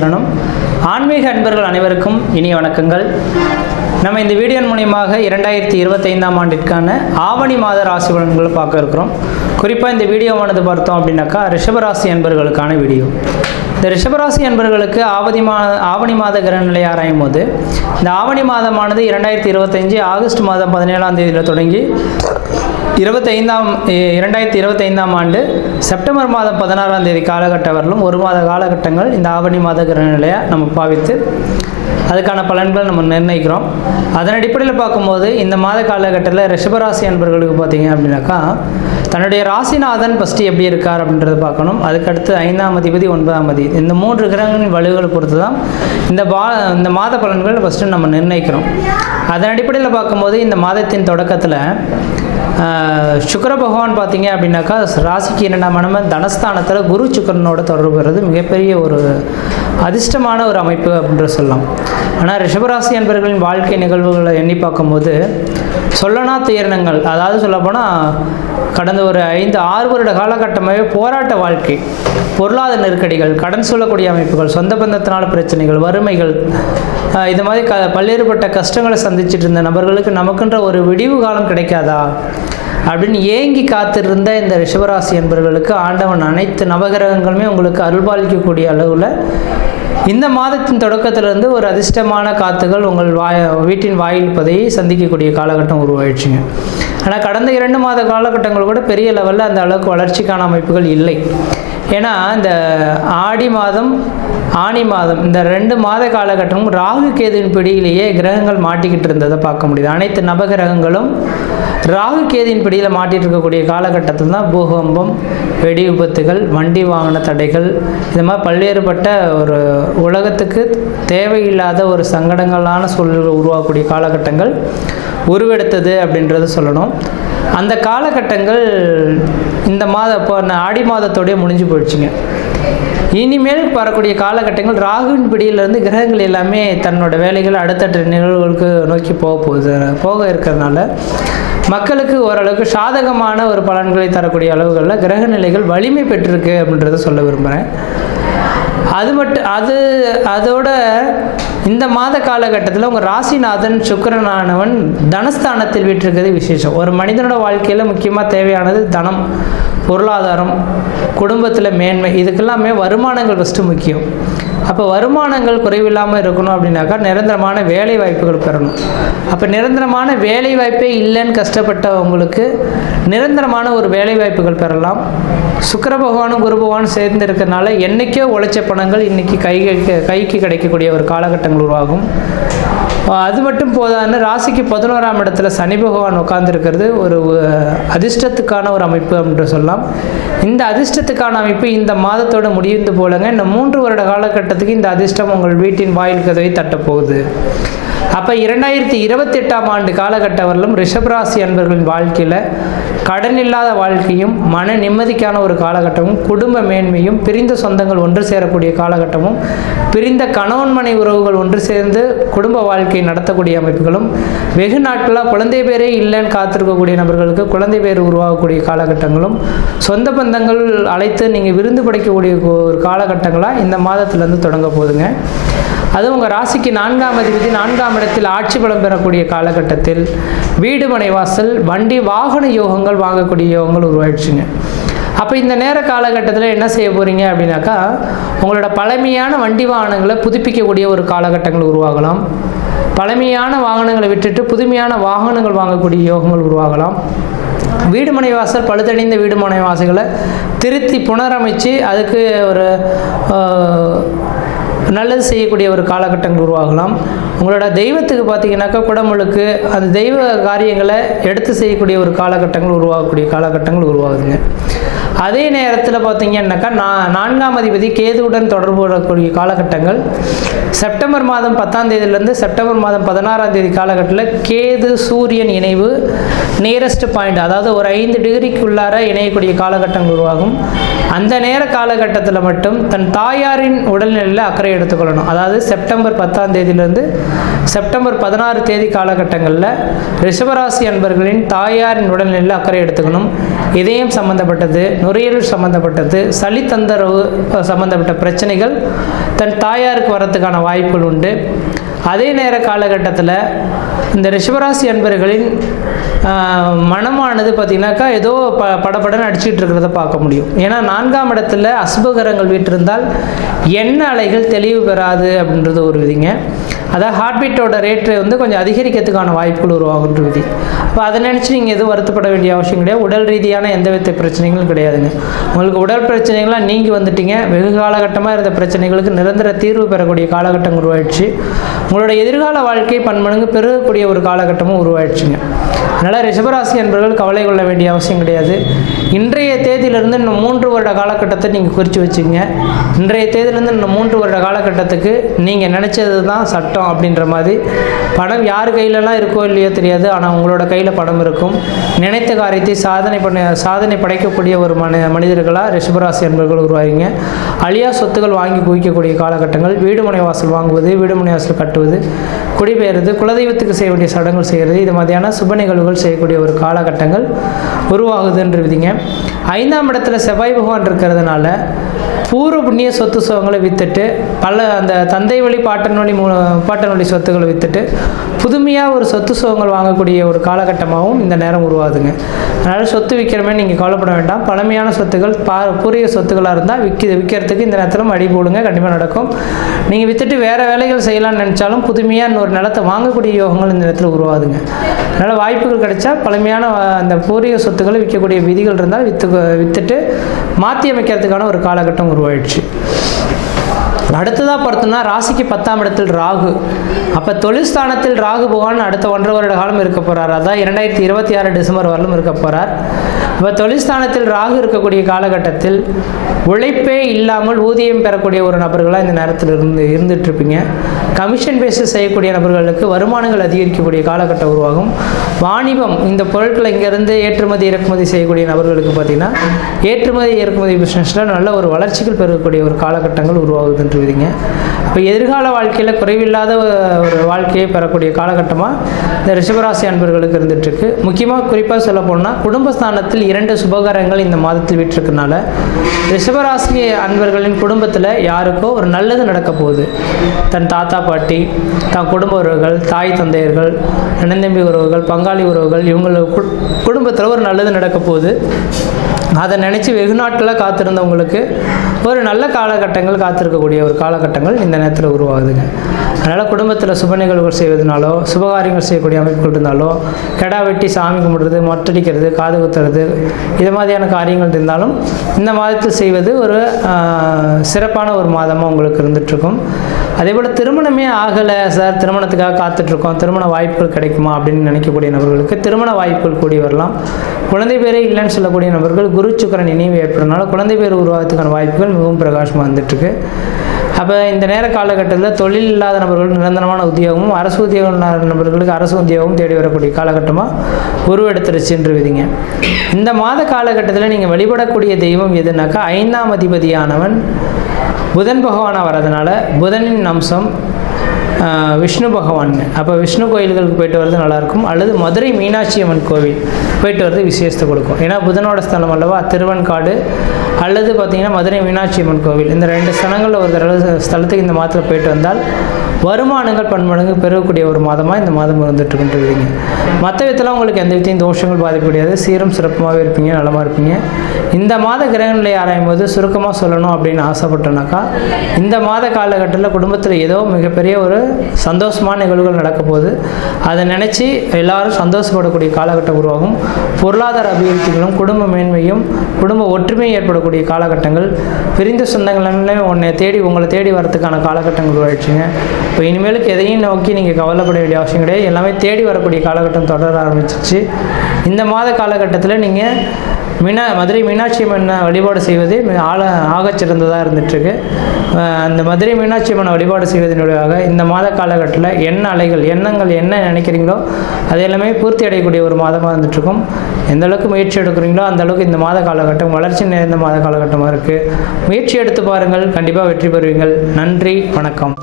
சரணம். ஆன்மீக அன்பர்கள் அனைவருக்கும் இனிய வணக்கங்கள். நம்ம இந்த வீடியோ மூலியமாக 2025ஆம் ஆண்டிற்கான ஆவணி மாத ராசி பலன்களை பார்க்க இருக்கிறோம். குறிப்பாக இந்த வீடியோவானது பார்த்தோம் அப்படின்னாக்கா ரிஷபராசி அன்பர்களுக்கான வீடியோ. இந்த ரிஷபராசி அன்பர்களுக்கு ஆவணி மாத கிரகநிலை ஆராயும் போது இந்த ஆவணி மாதமானது 2025 ஆகஸ்ட் மாதம் 17ஆம் தேதியில் தொடங்கி 2025ஆம் ஆண்டு செப்டம்பர் மாதம் 16ஆம் தேதி காலகட்டம் வரலும் ஒரு மாத காலகட்டங்கள் இந்த ஆவணி மாத கிரகநிலையை நம்ம பாவித்து அதுக்கான பலன்கள் நம்ம நிர்ணயிக்கிறோம். அதன் அடிப்படையில் பார்க்கும்போது இந்த மாத காலகட்டத்தில் ரிஷபராசி அன்பர்களுக்கு பார்த்தீங்க அப்படின்னாக்கா தன்னுடைய ராசிநாதன் ஃபஸ்ட்டு எப்படி இருக்கார் அப்படின்றத பார்க்கணும். அதுக்கடுத்து 5ஆம் அதிபதி 9ஆம் அதிபதி இந்த 3 கிரகங்களின் வலுகளை பொறுத்து தான் இந்த மாத பலன்கள் ஃபஸ்ட்டு நம்ம நிர்ணயிக்கிறோம். அதன் அடிப்படையில் பார்க்கும்போது இந்த மாதத்தின் தொடக்கத்தில் சுக்கிர பகவான் பார்த்தீங்க அப்படின்னாக்கா ராசிக்கு 2ஆம் இடம் தனஸ்தானத்தில் குரு சுக்கிரனோட தொடர்பு பெறுறது மிகப்பெரிய ஒரு அதிர்ஷ்டமான ஒரு அமைப்பு அப்படின்ற சொல்லலாம். ஆனால் ரிஷபராசி அன்பர்களின் வாழ்க்கை நிகழ்வுகளை எண்ணி பார்க்கும்போது சொல்லனா துயரணங்கள், அதாவது சொல்லப்போனால் கடந்த ஒரு 5-6 வருட காலகட்டமாகவே போராட்ட வாழ்க்கை, பொருளாதார நெருக்கடிகள், கடன் சொல்லக்கூடிய அமைப்புகள், சொந்த பந்தத்தினால பிரச்சனைகள், வறுமைகள், இது மாதிரி பல்வேறுபட்ட கஷ்டங்களை சந்திச்சுட்டு இருந்த நபர்களுக்கு நமக்குன்ற ஒரு விடிவு காலம் கிடைக்காதா அப்படின்னு ஏங்கி காத்திருந்த இந்த ரிஷபராசி என்பவர்களுக்கு ஆண்டவன் அனைத்து நவகிரகங்களுமே உங்களுக்கு அருள்பாலிக்கக்கூடிய அளவில் இந்த மாதத்தின் தொடக்கத்திலிருந்து ஒரு அதிர்ஷ்டமான காத்துகள் உங்கள் வீட்டின் வாயில் பதையை சந்திக்கக்கூடிய காலகட்டம் உருவாயிடுச்சுங்க. ஆனால் கடந்த 2 மாத காலகட்டங்கள் கூட பெரிய லெவலில் அந்த அளவுக்கு வளர்ச்சிக்கான அமைப்புகள் இல்லை. ஏன்னா இந்த ஆடி மாதம் ஆனி மாதம் இந்த 2 மாத காலகட்டமும் ராகு கேதுவின் பிடியிலேயே கிரகங்கள் மாட்டிக்கிட்டு இருந்ததை பார்க்க முடியுது. அனைத்து நவகிரகங்களும் ராகு கேதுவின் பிடியில் மாட்டிட்டு இருக்கக்கூடிய காலகட்டத்தில் தான் பூகம்பம், வெடி விபத்துகள், வண்டி வாகன தடைகள், இது மாதிரி பல்வேறுபட்ட ஒரு உலகத்துக்கு தேவையில்லாத ஒரு சங்கடங்களான சூழல்கள் உருவாகக்கூடிய காலகட்டங்கள் உருவெடுத்தது அப்படின்றத சொல்லணும். அந்த காலகட்டங்கள் இந்த இப்போ ஆடி மாதத்தோடய முடிஞ்சு போயிடுச்சுங்க. இனிமேல் வரக்கூடிய காலகட்டங்கள் ராகுவின் பிடியிலிருந்து கிரகங்கள் எல்லாமே தன்னோட வேலைகளை அடுத்தடுத்த நிகழ்வுகளுக்கு நோக்கி போக இருக்கிறதுனால மக்களுக்கு ஓரளவுக்கு சாதகமான ஒரு பலன்களை தரக்கூடிய அளவுகளில் கிரக நிலைகள் வலிமை பெற்றிருக்கு அப்படின்றத சொல்ல விரும்புகிறேன். அதோட இந்த மாத காலகட்டத்தில் உங்கள் ராசிநாதன் சுக்கிரனானவன் தனஸ்தானத்தில் வீற்றிருக்கிறது விசேஷம். ஒரு மனிதனோட வாழ்க்கையில் முக்கியமாக தேவையானது தனம், பொருளாதாரம், குடும்பத்தில் மேன்மை, இதுக்கெல்லாமே வருமானங்கள் ஃபஸ்ட்டு முக்கியம். அப்போ வருமானங்கள் குறைவில்லாமல் இருக்கணும் அப்படின்னாக்கா நிரந்தரமான வேலை வாய்ப்புகள் பெறணும். அப்போ நிரந்தரமான வேலை வாய்ப்பே இல்லைன்னு கஷ்டப்பட்டவங்களுக்கு நிரந்தரமான ஒரு வேலை வாய்ப்புகள் பெறலாம். சுக்கிர பகவானும் குரு பகவானும் சேர்ந்து இருக்கிறதுனால என்றைக்கோ உழைச்ச பணங்கள் இன்றைக்கி கைக்கு கிடைக்கக்கூடிய ஒரு காலகட்டங்கள் உருவாகும். அது மட்டும் போதான்னு ராசிக்கு 11ஆம் இடத்துல சனி பகவான் உட்கார்ந்துருக்கிறது ஒரு அதிர்ஷ்டத்துக்கான ஒரு அமைப்பு அப்படின்னு சொல்லலாம். இந்த அதிர்ஷ்டத்துக்கான அமைப்பு இந்த மாதத்தோட முடிந்து போலங்க. இந்த 3 வருட காலகட்டத்துக்கு இந்த அதிர்ஷ்டம் உங்கள் வீட்டின் வாயில் கதவை தட்டப்போகுது. அப்போ 2028ஆம் ஆண்டு காலகட்டம் வரலும் ரிஷபராசி அன்பர்களின் வாழ்க்கையில் கடன் இல்லாத வாழ்க்கையும் மன நிம்மதிக்கான ஒரு காலகட்டமும், குடும்ப மேன்மையும், பிரிந்த சொந்தங்கள் ஒன்று சேரக்கூடிய காலகட்டமும், பிரிந்த கணவன் மனை உறவுகள் ஒன்று சேர்ந்து குடும்ப வாழ்க்கை நடத்தக்கூடிய அமைப்புகளும், வெகு நாட்களாக குழந்தை பேரே இல்லைன்னு காத்திருக்கக்கூடிய நபர்களுக்கு குழந்தை பேர் உருவாகக்கூடிய காலகட்டங்களும், சொந்த பந்தங்கள் அழைத்து நீங்கள் விருந்து படைக்கக்கூடிய ஒரு காலகட்டங்களாக இந்த மாதத்திலேருந்து தொடங்க போகுதுங்க. அதுவும் உங்கள் ராசிக்கு 4ஆம் அதிபதி 4ஆம் இடத்தில் ஆட்சி பலம் பெறக்கூடிய காலகட்டத்தில் வீடு மனை வாசல், வண்டி வாகன யோகங்கள் வாங்கக்கூடிய யோகங்கள் உருவாயிடுச்சுங்க. அப்போ இந்த நேர காலகட்டத்தில் என்ன செய்ய போகிறீங்க அப்படின்னாக்கா உங்களோட பழமையான வண்டி வாகனங்களை புதுப்பிக்கக்கூடிய ஒரு காலகட்டங்கள் உருவாகலாம். பழமையான வாகனங்களை விட்டுட்டு புதுமையான வாகனங்கள் வாங்கக்கூடிய யோகங்கள் உருவாகலாம். வீடு மனை வாசல், பழுதடைந்த வீடு மனை வாசல்களை திருத்தி புனரமைச்சு அதுக்கு ஒரு நல்லது செய்யக்கூடிய ஒரு காலகட்டங்கள் உருவாகலாம். உங்களோட தெய்வத்துக்கு பார்த்தீங்கன்னாக்கா குடமுழுக்கு, அந்த தெய்வ காரியங்களை எடுத்து செய்யக்கூடிய ஒரு காலகட்டங்கள் உருவாகக்கூடிய காலகட்டங்கள் உருவாகுதுங்க. அதே நேரத்தில் பார்த்தீங்கன்னாக்கா 4ஆம் அதிபதி கேதுவுடன் தொடர்பு கொள்ளக்கூடிய காலகட்டங்கள் செப்டம்பர் மாதம் 10ஆம் தேதியிலேருந்து செப்டம்பர் மாதம் 16ஆம் தேதி காலகட்டத்தில் கேது சூரியன் இணைவு நியரஸ்ட் பாயிண்ட், அதாவது ஒரு 5 டிகிரிக்குள்ளார இணையக்கூடிய காலகட்டங்கள் உருவாகும். அந்த நேர காலகட்டத்தில் மட்டும் தன் தாயாரின் உடல்நிலையில் அக்கறை எடுத்துக்கொள்ளணும். அதாவது செப்டம்பர் 10ஆம் தேதியிலிருந்து செப்டம்பர் 16 தேதி காலகட்டங்களில் ரிஷபராசி அன்பர்களின் தாயாரின் உடல்நிலையில் அக்கறை எடுத்துக்கணும். இதயம் சம்பந்தப்பட்டது, நுரையீரல் சம்பந்தப்பட்டது, சளி தொந்தரவு சம்பந்தப்பட்ட பிரச்சனைகள் தன் தாயாருக்கு வரத்துக்கான வாய்ப்புகள் உண்டு. அதே நேர காலகட்டத்தில் இந்த ரிஷபராசி அன்பர்களின் மனமானது பார்த்திங்கனாக்கா ஏதோ படபடன்னு அடிச்சுட்டு இருக்கிறத பார்க்க முடியும். ஏன்னா 4ஆம் இடத்துல அசுபகரங்கள் வீட்டிருந்தால் எண்ண அலைகள் தெளிவு பெறாது அப்படின்றது ஒரு விதிங்க. அதாவது ஹார்ட்பீட்டோட ரேட்டு வந்து கொஞ்சம் அதிகரிக்கிறதுக்கான வாய்ப்புகள் உருவாகுன்ற விதி. அப்போ அதை நினச்சி நீங்கள் எதுவும் வருத்தப்பட வேண்டிய அவசியம் கிடையாது. உடல் ரீதியான எந்தவித பிரச்சனைகளும் கிடையாதுங்க. உங்களுக்கு உடல் பிரச்சனைகள்லாம் நீங்கி வந்துட்டீங்க. வெகு காலகட்டமாக இருந்த பிரச்சனைகளுக்கு நிரந்தர தீர்வு பெறக்கூடிய காலகட்டம் உருவாயிடுச்சு. உங்களோட எதிர்கால வாழ்க்கை பன்மடங்கு பெருகக்கூடிய ஒரு காலகட்டமும் உருவாயிடுச்சுங்க. அதனால் ரிஷபராசி என்பவர்கள் கவலை கொள்ள வேண்டிய அவசியம் கிடையாது. இன்றைய தேதியிலிருந்து இன்னும் 3 வருட காலகட்டத்தை நீங்கள் குறித்து வச்சுங்க. இன்றைய தேதியிலிருந்து இன்னும் 3 வருட காலகட்டத்துக்கு நீங்கள் நினச்சது தான் சட்டம் அப்படின்ற மாதிரி. பணம் யார் கையிலலாம் இருக்கோ இல்லையோ தெரியாது, ஆனால் உங்களோட கையில் பணம் இருக்கும். நினைத்த காரியத்தை சாதனை படைக்கக்கூடிய ஒரு மனிதர்களாக ரிஷபராசி என்பவர்கள் உருவாகிங்க. அழியா சொத்துக்கள் வாங்கி குவிக்கக்கூடிய காலகட்டங்கள், வீடு மனை வாசல் வாங்குவது, வீடு மனை வாசல் கட்டுவது, குடிபெயர்றது, குலதெய்வத்துக்கு செய்ய வேண்டிய சடங்குகள் செய்கிறது, இது மாதிரியான சுப நிகழ்வுகள் செய்யக்கூடிய ஒரு காலகட்டங்கள் உருவாகுதுன்ற விதிங்க. 5ஆம் இடத்துல செவ்வாய் பகவான் இருக்கிறதுனால பூர்வ புண்ணிய சொத்து சுகங்களை விற்றுட்டு அந்த தந்தை வழி பாட்டன் வழி சொத்துக்களை விற்றுட்டு புதுமையாக ஒரு சொத்து சுகங்கள் வாங்கக்கூடிய ஒரு காலகட்டமாகவும் இந்த நேரம் உருவாகுதுங்க. அதனால் சொத்து விற்கிறமே நீங்கள் கவலைப்பட வேண்டாம். பழமையான சொத்துக்கள் பூர்வீக சொத்துக்களாக இருந்தால் விற்கிறதுக்கு இந்த நேரத்தில் அடி போடுங்க, கண்டிப்பாக நடக்கும். நீங்கள் விற்றுட்டு வேறு வேலைகள் செய்யலாம்னு நினச்சாலும் புதுமையாக இன்னொரு நிலத்தை வாங்கக்கூடிய யோகங்கள் இந்த நேரத்தில் உருவாகுதுங்க. அதனால் வாய்ப்புகள் கிடைச்சா பழமையான அந்த பூர்வீக சொத்துக்களை விற்கக்கூடிய விதிகள் இருந்தால் விற்றுட்டு மாற்றி அமைக்கிறதுக்கான ஒரு காலகட்டம் உருவாயிடுச்சு. அடுத்ததாக பார்த்தோம்னா ராசிக்கு 10ஆம் இடத்தில் ராகு. அப்போ தொழில் ஸ்தானத்தில் ராகு பகவான் அடுத்த 1.5 வருட காலம் இருக்க போகிறார். அதான் 2026 டிசம்பர் வரலும் இருக்க போகிறார். இப்போ தொழில் ஸ்தானத்தில் ராகு இருக்கக்கூடிய காலகட்டத்தில் உழைப்பே இல்லாமல் ஊதியம் பெறக்கூடிய ஒரு நபர்களாக இந்த நேரத்தில் இருந்துகிட்ருப்பீங்க. கமிஷன் பேஸில் செய்யக்கூடிய நபர்களுக்கு வருமானங்கள் அதிகரிக்கக்கூடிய காலகட்டம் உருவாகும். வாணிபம், இந்த பொருட்களை இங்கேருந்து ஏற்றுமதி இறக்குமதி செய்யக்கூடிய நபர்களுக்கு பார்த்திங்கன்னா ஏற்றுமதி இறக்குமதி பிஸ்னஸில் நல்ல ஒரு வளர்ச்சிகள் பெறக்கூடிய ஒரு காலகட்டங்கள் உருவாகுதுன்றது விதிங்க. இப்போ எதிர்கால வாழ்க்கையில் குறைவில்லாத ஒரு வாழ்க்கையை பெறக்கூடிய காலகட்டமாக இந்த ரிஷபராசி அன்பர்களுக்கு இருந்துகிட்ருக்கு. முக்கியமாக குறிப்பாக சொல்ல போனால் குடும்பஸ்தானத்தில் 2 சுபகாரங்கள் இந்த மாதத்தில் விட்டிருக்கனால ரிஷபராசி அன்பர்களின் குடும்பத்தில் யாருக்கோ ஒரு நல்லது நடக்க போகுது. தன் தாத்தா பாட்டி, தன் குடும்ப உறவுகள், தாய் தந்தையர்கள், அண்ணந்தம்பி உறவுகள், பங்காளி உறவுகள், இவங்களுக்கு குடும்பத்தில் ஒரு நல்லது நடக்க போகுது. அதை நினச்சி வெகு நாட்களாக காத்திருந்தவங்களுக்கு ஒரு நல்ல காலகட்டங்கள் காத்திருக்கக்கூடிய ஒரு காலகட்டங்கள் இந்த நேரத்தில் உருவாகுதுங்க. அதனால் குடும்பத்தில் சுப நிகழ்வுகள் செய்வதனாலோ சுபகாரியங்கள் செய்யக்கூடிய அமைப்புகள் இருந்தாலோ கெடா வெட்டி சாமி கும்பிடுறது, மொட்டடிக்கிறது, காது குத்துறது, இது மாதிரியான காரியங்கள் இருந்தாலும் இந்த மாதத்தில் செய்வது ஒரு சிறப்பான ஒரு மாதமாக உங்களுக்கு இருந்துகிட்ருக்கும். அதே போல் திருமணமே ஆகலை சார், திருமணத்துக்காக காத்துட்ருக்கோம், திருமண வாய்ப்புகள் கிடைக்குமா அப்படின்னு நினைக்கக்கூடிய நபர்களுக்கு திருமண வாய்ப்புகள் கூடி வரலாம். குழந்தை பேரே இல்லைன்னு சொல்லக்கூடிய நபர்கள் குரு சுக்கிரன் இணைவு ஏற்படுறதுனால குழந்தை பேர் உருவாகிறதுக்கான வாய்ப்புகள் மிகவும் பிரகாசமாக வந்துட்டுருக்கு. அப்போ இந்த நேர காலகட்டத்தில் தொழில் இல்லாத நபர்களுக்கு நிரந்தரமான உத்தியோகமும், அரசு உத்தியோகம் இல்லாத நபர்களுக்கு அரசு உத்தியோகமும் தேடி வரக்கூடிய காலகட்டமாக உருவெடுத்துருச்சுன்று விதிங்க. இந்த மாத காலகட்டத்தில் நீங்கள் வழிபடக்கூடிய தெய்வம் எதுனாக்கா 5ஆம் அதிபதியானவன் புதன் பகவானாக வரதுனால புதனின் அம்சம் விஷ்ணு பகவான். அப்போ விஷ்ணு கோயில்களுக்கு போயிட்டு வர்றது நல்லாயிருக்கும். அல்லது மதுரை மீனாட்சி அம்மன் கோவில் போயிட்டு வர்றது விசேஷத்தை கொடுக்கும். ஏன்னா புதனோட ஸ்தலம் அல்லவா, திருவன்காடு அல்லது பார்த்திங்கன்னா மதுரை மீனாட்சி அம்மன் கோவில், இந்த 2 ஸ்தலங்களில் ஒரு ஸ்தலத்துக்கு இந்த மாதத்தில் போயிட்டு வந்தால் வருமானங்கள் பன்மடங்கு பெறக்கூடிய ஒரு மாதமாக இந்த மாதம் இருந்துகிட்ருக்குன்றீங்க. மற்ற விதத்தில் உங்களுக்கு எந்த விதத்தையும் தோஷங்கள் பாதிக்க முடியாது. சீரும் சிறப்புமாகவே இருப்பீங்க, நலமாக இருப்பீங்க. இந்த மாத கிரகநிலை ஆராயும் போது சுருக்கமாக சொல்லணும் அப்படின்னு ஆசைப்பட்டோன்னாக்கா இந்த மாத காலகட்டத்தில் குடும்பத்தில் ஏதோ மிகப்பெரிய ஒரு சந்தோஷமான நிகழ்வுகள் நடக்க போகுது. அதை நினச்சி எல்லாரும் சந்தோஷப்படக்கூடிய காலகட்டம் உருவாகும். பொருளாதார அபிவிருத்திகளும் குடும்ப மேன்மையும் குடும்ப ஒற்றுமையும் ஏற்படக்கூடிய காலகட்டங்கள், பிரிந்த சொந்தங்களே உங்களை தேடி வரதுக்கான காலகட்டங்கள் உருவாயிடுச்சுங்க. இப்போ இனிமேலுக்கு எதையும் நோக்கி நீங்கள் கவலைப்பட வேண்டிய அவசியம் கிடையாது. எல்லாமே தேடி வரக்கூடிய காலகட்டம் தொடர ஆரம்பிச்சிச்சு. இந்த மாத காலகட்டத்தில் நீங்கள் மதுரை மீனாட்சி அம்மனை வழிபாடு செய்வது ஆகச்சிறந்ததாக இருந்துகிட்ருக்கு. அந்த மதுரை மீனாட்சி அம்மனை வழிபாடு செய்வதனுடையாக இந்த மாத காலகட்டத்தில் எண்ணங்கள் என்ன நினைக்கிறீங்களோ அது எல்லாமே பூர்த்தி அடையக்கூடிய ஒரு மாதமாக இருந்துகிட்ருக்கும். எந்த அளவுக்கு முயற்சி எடுக்கிறீங்களோ அந்த அளவுக்கு இந்த மாத காலகட்டம் வளர்ச்சி நிறைந்த மாத காலகட்டமாக இருக்குது. முயற்சி எடுத்து பாருங்கள், கண்டிப்பாக வெற்றி பெறுவீங்கள். நன்றி, வணக்கம்.